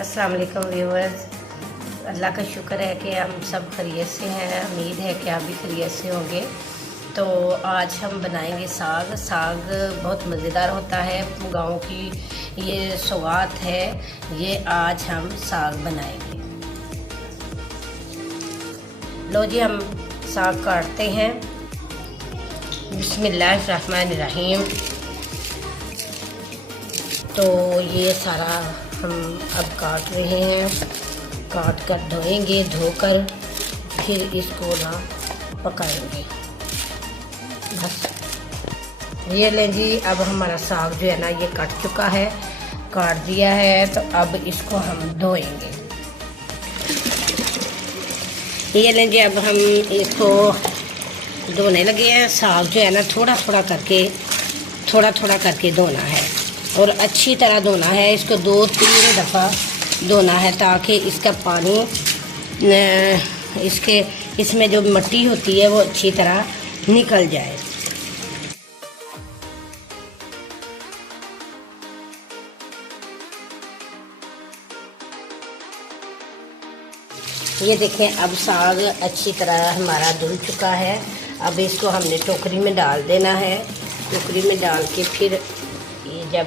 अस्सलाम वालेकुम व्यूअर्स। अल्लाह का शुक्र है कि हम सब खैरियत से हैं। उम्मीद है कि आप भी खैरियत से होंगे। तो आज हम बनाएंगे साग। साग बहुत मज़ेदार होता है, गाँव की ये सौगात है। ये आज हम साग बनाएंगे। लो जी, हम साग काटते हैं। बिस्मिल्लाहिर्रहमानिर्रहीम। तो ये सारा हम अब काट रहे हैं। काट कर धोएंगे, धोकर फिर इसको ना पकाएंगे। बस ये लें जी। अब हमारा साग जो है ना ये कट चुका है, काट दिया है। तो अब इसको हम धोएंगे। ये लें जी, अब हम इसको धोने लगे हैं। साग जो है ना थोड़ा थोड़ा करके धोना है और अच्छी तरह धोना है। इसको 2-3 दफ़ा धोना है ताकि इसका पानी इसमें जो मिट्टी होती है वो अच्छी तरह निकल जाए। ये देखें, अब साग अच्छी तरह हमारा धुल चुका है। अब इसको हमने टोकरी में डाल देना है। टोकरी में डाल के फिर ये जब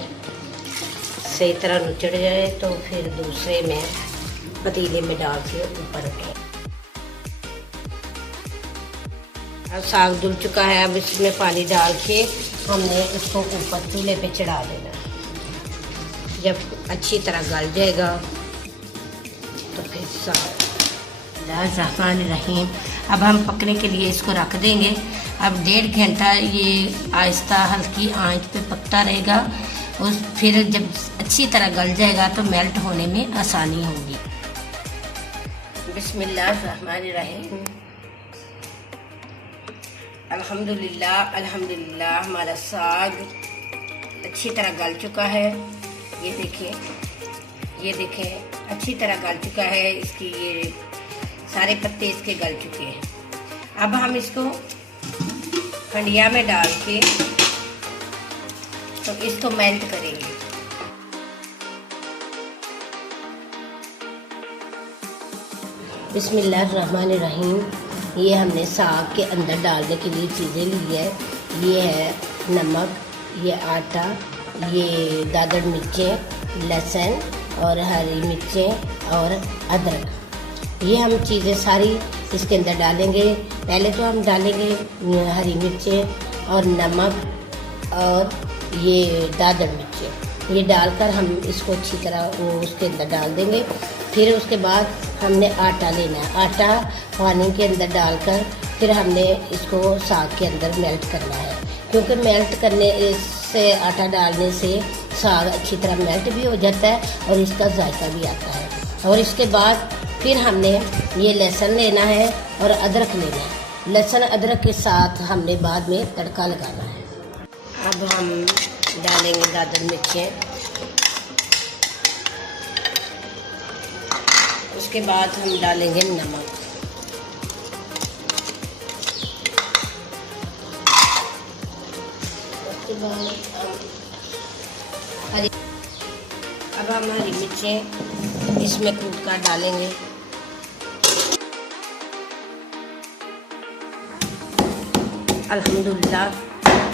सही तरह नुचड़ जाए तो फिर दूसरे में पतीले में डाल के ऊपर रखें। अब साग धुल चुका है। अब इसमें पानी डाल के हमने इसको ऊपर चूल्हे पे चढ़ा देना। जब अच्छी तरह गल जाएगा तो फिर साग रहीम। अब हम पकने के लिए इसको रख देंगे। अब 1.5 घंटा ये आहिस्ता हल्की आंच पे पकता रहेगा और फिर जब अच्छी तरह गल जाएगा तो मेल्ट होने में आसानी होगी। बिस्मिल्लाहिर्रहमानिर्रहीम। अल्हम्दुलिल्लाह अल्हम्दुलिल्लाह। हमारा साग अच्छी तरह गल चुका है। ये देखें अच्छी तरह गल चुका है। इसकी ये सारे पत्ते इसके गल चुके हैं। अब हम इसको हंडिया में डाल के तो इसको मेल्ट करेंगे। बिस्मिल्लाहिर्रहमानिर्रहीम। ये हमने साग के अंदर डालने के लिए चीज़ें ली है। ये है नमक, ये आटा, ये दादड़ मिर्चें, लहसुन और हरी मिर्चें और अदरक। ये हम चीज़ें सारी इसके अंदर डालेंगे। पहले तो हम डालेंगे हरी मिर्चें और नमक और ये दादड़ मिर्चें। ये डालकर हम इसको अच्छी तरह वो उसके अंदर डाल देंगे। फिर उसके बाद हमने आटा लेना है। आटा पानी के अंदर डालकर फिर हमने इसको साग के अंदर मेल्ट करना है, क्योंकि मेल्ट करने से आटा डालने से साग अच्छी तरह मेल्ट भी हो जाता है और इसका जायका भी आता है। और इसके बाद फिर हमने ये लहसुन लेना है और अदरक लेना है। लहसुन अदरक के साथ हमने बाद में तड़का लगाना है। अब हम डालेंगे दादड़ मिर्चें। उसके बाद हम डालेंगे नमक। उसके बाद अब हम हरी मिर्चें इसमें कूट कर डालेंगे। अल्हम्दुलिल्लाह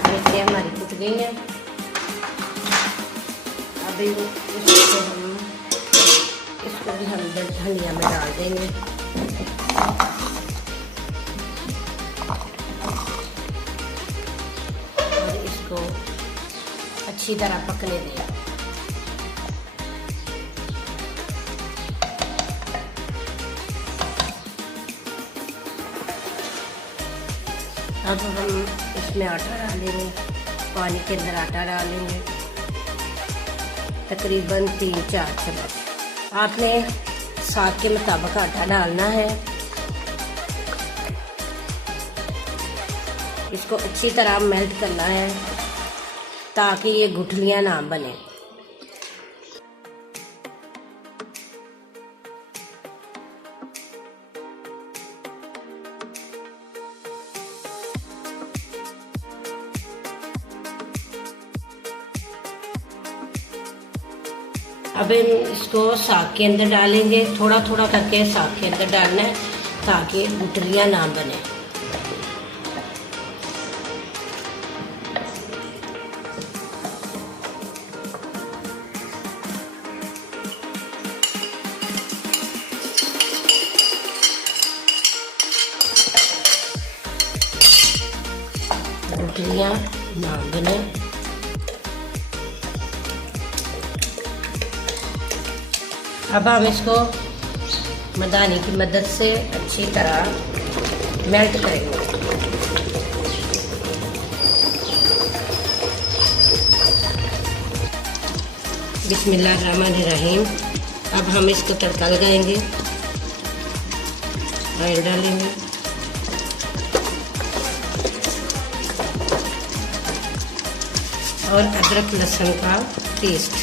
मिर्चें हमारी कुट गई हैं। अभी इसको भी हम धनिया में डाल देंगे। और इसको अच्छी तरह पकने दें। अब हम इसमें आटा डालेंगे। पानी के अंदर आटा डालेंगे तकरीबन 3-4 चम्मच। आपने साग के मुताबिक आटा डालना है। इसको अच्छी तरह मेल्ट करना है ताकि ये गुठलियाँ ना बने। अब हम इसको साग के अंदर डालेंगे, थोड़ा थोड़ा करके साग के अंदर डालना है ताकि गुठलियाँ ना बने। गुठलियाँ ना बने। अब हम इसको मदानी की मदद से अच्छी तरह मेल्ट करेंगे। बिस्मिल्लाहिर्रहमानिर्रहीम। अब हम इसको तड़का लगाएंगे, ऑयल डालेंगे, और अदरक लहसुन का पेस्ट।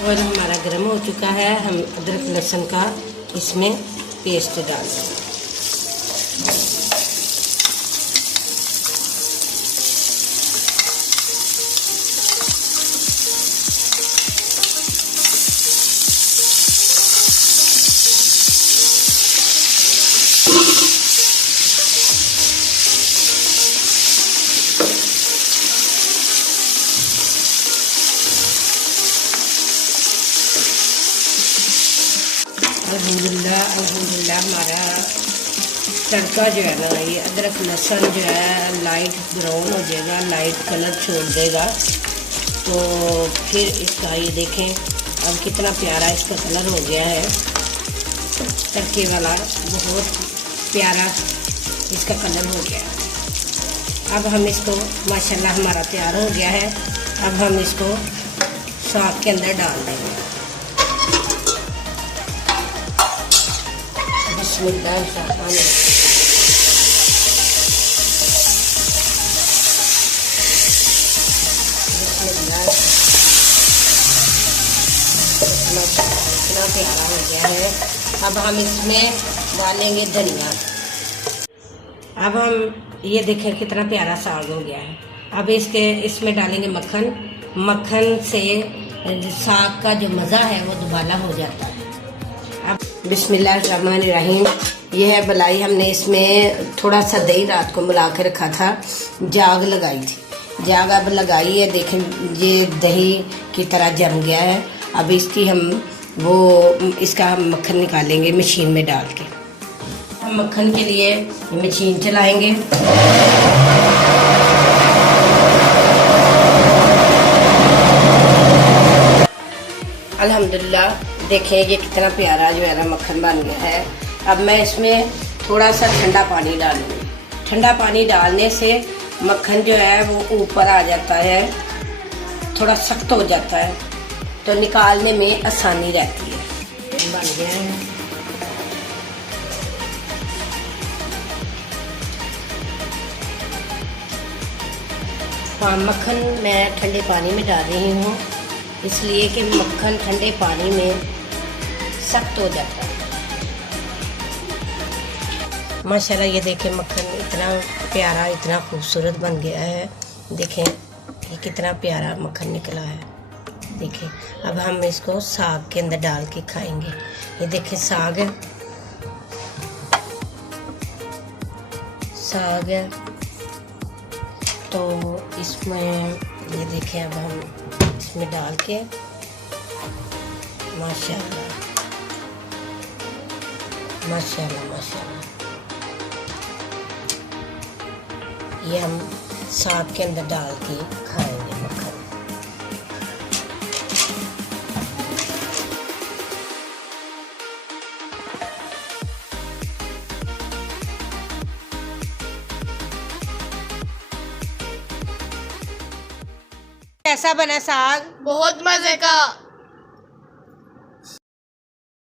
और हमारा गर्म हो चुका है, हम अदरक लहसुन का इसमें पेस्ट डाल दें। अल्हम्दुलिल्लाह हमारा तड़का जो है ना, ये अदरक लहसुन जो है लाइट ब्राउन हो जाएगा, लाइट कलर छोड़ देगा। तो फिर इसका ये देखें अब कितना प्यारा इसका कलर हो गया है, तड़के वाला बहुत प्यारा इसका कलर हो गया। अब हम इसको माशाल्लाह हमारा तैयार हो गया है। अब हम इसको साग के अंदर डाल देंगे। इतना प्यारा हो गया है। अब हम इसमें डालेंगे धनिया। अब हम ये देखें कितना प्यारा साग हो गया है। अब इसमें डालेंगे मक्खन। मक्खन से साग का जो मज़ा है वो दुबाला हो जाता है। अब बिस्मिल्लाहिर्रहमानिर्रहीम। यह है बलाई, हमने इसमें थोड़ा सा दही रात को मिला के रखा था, जाग लगाई थी। जाग अब लगाई है, देखें ये दही की तरह जम गया है। अब इसका हम मक्खन निकालेंगे मशीन में डाल के। हम मक्खन के लिए मशीन चलाएंगे। अल्हम्दुलिल्लाह देखें ये कितना प्यारा जो है ना मक्खन बन गया है। अब मैं इसमें थोड़ा सा ठंडा पानी डालूंगी। ठंडा पानी डालने से मक्खन जो है वो ऊपर आ जाता है, थोड़ा सख्त हो जाता है, तो निकालने में आसानी रहती है। बन गया है। हाँ, मक्खन मैं ठंडे पानी में डाल रही हूँ, इसलिए कि मक्खन ठंडे पानी में सख्त हो जाता है। माशाल्लाह ये देखें मक्खन इतना प्यारा, इतना खूबसूरत बन गया है। देखें ये कितना प्यारा मक्खन निकला है। देखें अब हम इसको साग के अंदर डाल के खाएंगे। ये देखें साग है, साग है। तो इसमें ये देखें अब हम इसमें डाल के माशाल्लाह माशाल्लाह माशाल्लाह ये हम साग के अंदर डाल के खाएंगे मक्खन। कैसा बना साग? बहुत मजे का।